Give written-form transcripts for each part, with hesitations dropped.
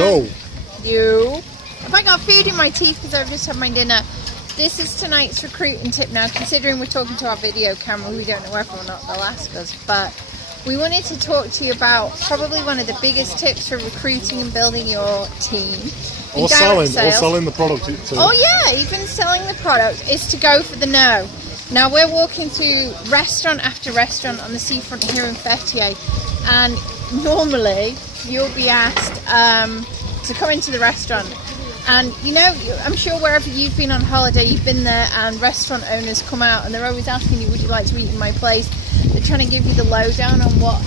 go. Have I got food in my teeth because I've just had my dinner? This is tonight's recruiting tip. Now, considering we're talking to our video camera, we don't know whether or not they'll ask us, but we wanted to talk to you about probably one of the biggest tips for recruiting and building your team. Or selling the product too. Oh yeah, even selling the product is to go for the no. Now we're walking through restaurant after restaurant on the seafront here in Fethiye, and normally you'll be asked to come into the restaurant. And you know, I'm sure wherever you've been on holiday, you've been there and restaurant owners come out and they're always asking you, would you like to eat in my place? They're trying to give you the lowdown on what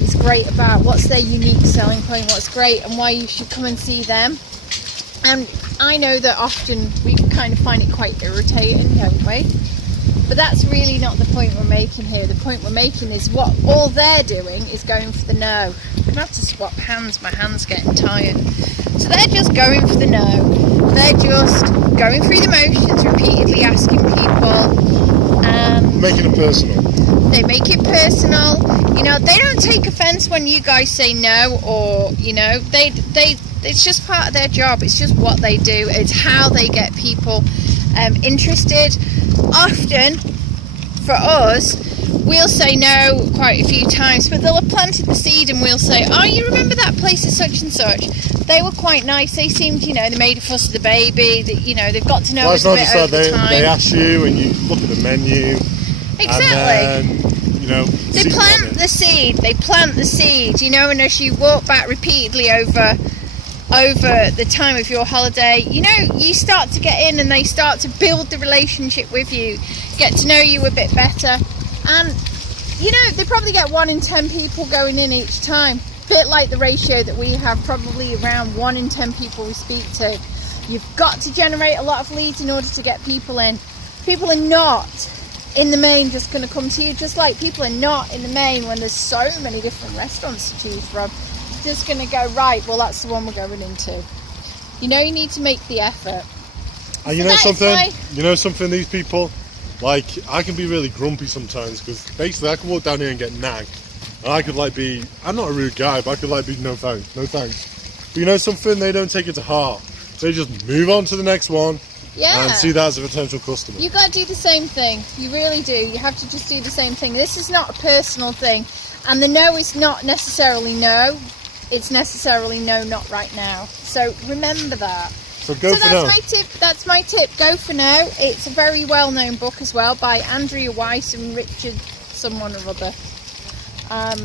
is great about, what's their unique selling point, what's great and why you should come and see them. And I know that often we kind of find it quite irritating, don't we? But that's really not the point we're making here. The point we're making is what all they're doing is going for the no. I'm going to have to swap hands, my hand's getting tired. So they're just going for the no. They're just going through the motions, repeatedly asking people. Making it personal. They make it personal. You know, they don't take offence when you guys say no, or, you know, it's just part of their job. It's just what they do. It's how they get people interested. Often, for us, we'll say no quite a few times, but they'll have planted the seed and we'll say, oh, you remember that place at such and such? They were quite nice. They seemed, you know, they made a fuss of the baby. That, you know, they've got to know us a bit over time. They ask you and you look at the menu. Exactly. And then, you know, they plant the seed. They plant the seed, you know, and as you walk back repeatedly over the time of your holiday, you know, you start to get in and they start to build the relationship with you, get to know you a bit better. And, you know, they probably get 1 in 10 people going in each time. Bit like the ratio that we have, probably around 1 in 10 people we speak to. You've got to generate a lot of leads in order to get people in. People are not in the main just going to come to you, just like people are not in the main when there's so many different restaurants to choose from. Just going to go, right, well, that's the one we're going into. You know, you need to make the effort. And you know something? You know something, these people, like, I can be really grumpy sometimes because basically I can walk down here and get nagged. And I could like be, I'm not a rude guy, but I could like be no thanks. But you know something? They don't take it to heart. They just move on to the next one. Yeah. And see that as a potential customer. You got to do the same thing. You really do. You have to just do the same thing. This is not a personal thing. And the no is not necessarily no. It's necessarily no, not right now. So remember that. So go for now. That's my tip. Go for now. It's a very well-known book as well by Andrea Weiss and Richard someone or other.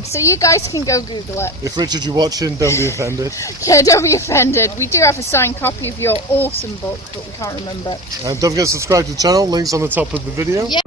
So you guys can go Google it. If Richard, you're watching, don't be offended. Yeah, don't be offended. We do have a signed copy of your awesome book, but we can't remember. And don't forget to subscribe to the channel. Links on the top of the video. Yeah.